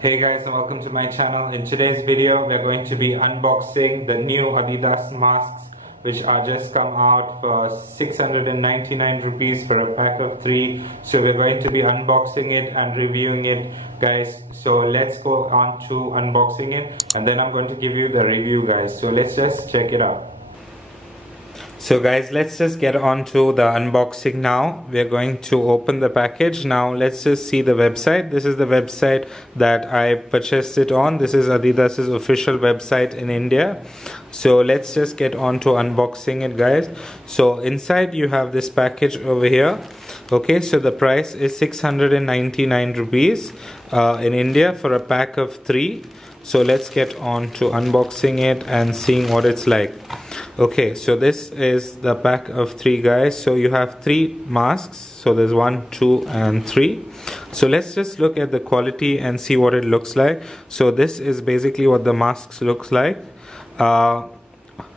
Hey guys, and welcome to my channel. In today's video we are going to be unboxing the new Adidas masks, which are just come out for 699 rupees for a pack of 3. So we're going to be unboxing it and reviewing it, guys. So let's go on to unboxing it, and then I'm going to give you the review, guys. So let's just check it out. So guys, let's just get on to the unboxing now. We're going to open the package. Now let's just see the website. This is the website that I purchased it on. This is Adidas's official website in India. So let's just get on to unboxing it, guys. So inside you have this package over here. Okay, so the price is 699 rupees in India for a pack of 3. So let's get on to unboxing it and seeing what it's like. Okay, so this is the pack of 3, guys. So you have 3 masks. So there's 1, 2 and 3. So let's just look at the quality and see what it looks like. So this is basically what the masks looks like,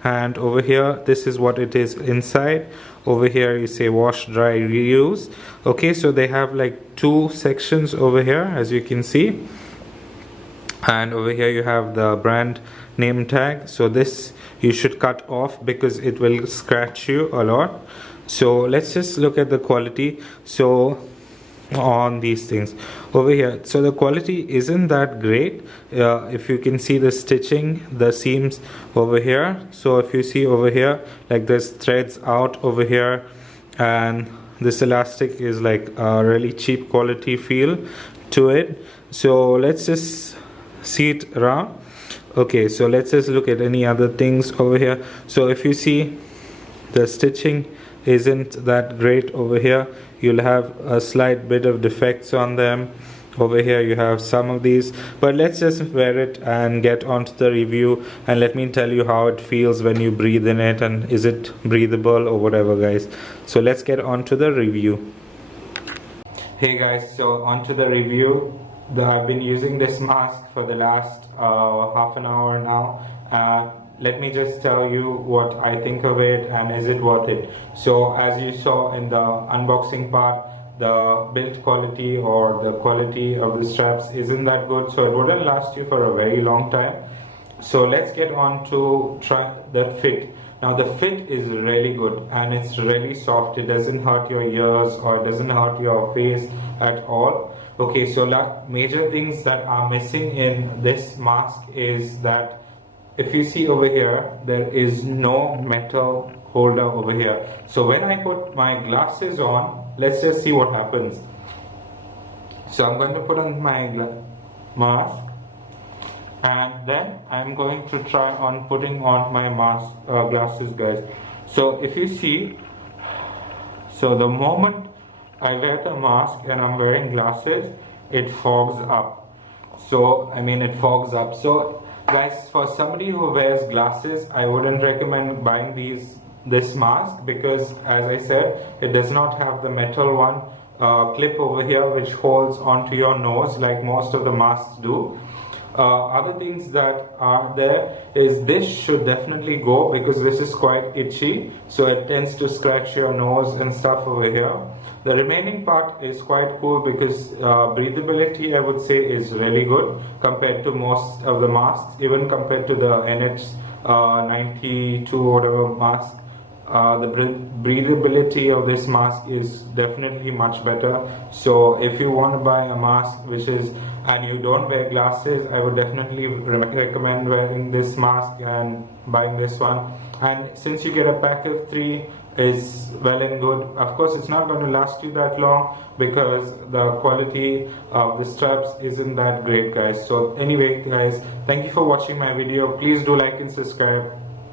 and over here this is what it is inside. Over here you say wash, dry, reuse. Okay, so they have like 2 sections over here, as you can see, and over here you have the brand name tag. So this you should cut off because it will scratch you a lot. So let's just look at the quality. So on these things over here, so the quality isn't that great. If you can see the stitching, the seams over here, so if you see over here, like there's threads out over here, and this elastic is like a really cheap quality feel to it. So let's just see it around. Okay, so let's just look at any other things over here. So if you see, the stitching isn't that great over here. You'll have a slight bit of defects on them. Over here you have some of these, but let's just wear it and get onto the review, and let me tell you how it feels when you breathe in it, and is it breathable or whatever, guys. So let's get on to the review. Hey guys, so on to the review. I've been using this mask for the last half an hour now. Let me just tell you what I think of it and is it worth it. So as you saw in the unboxing part, the build quality or the quality of the straps isn't that good, so it wouldn't last you for a very long time. So let's get on to try the fit. Now the fit is really good and it's really soft. It doesn't hurt your ears or it doesn't hurt your face at all. Okay, so major things that are missing in this mask is that if you see over here, there is no metal holder over here. So when I put my glasses on, let's just see what happens. So I'm going to put on my mask, and then I'm going to try on putting on my mask glasses, guys. So if you see, so the moment I wear the mask and I'm wearing glasses, it fogs up. So I mean, it fogs up. So guys, for somebody who wears glasses, I wouldn't recommend buying this mask, because as I said, it does not have the metal one clip over here which holds onto your nose like most of the masks do. Other things that are there is this should definitely go, because this is quite itchy, so it tends to scratch your nose and stuff over here. The remaining part is quite cool because breathability, I would say, is really good compared to most of the masks, even compared to the NH92 whatever mask. The breathability of this mask is definitely much better. So if you want to buy a mask and you don't wear glasses, I would definitely recommend wearing this mask and buying this one. And since you get a pack of 3, is well and good. Of course, it's not going to last you that long because the quality of the straps isn't that great, guys. So anyway, guys, thank you for watching my video. Please do like and subscribe.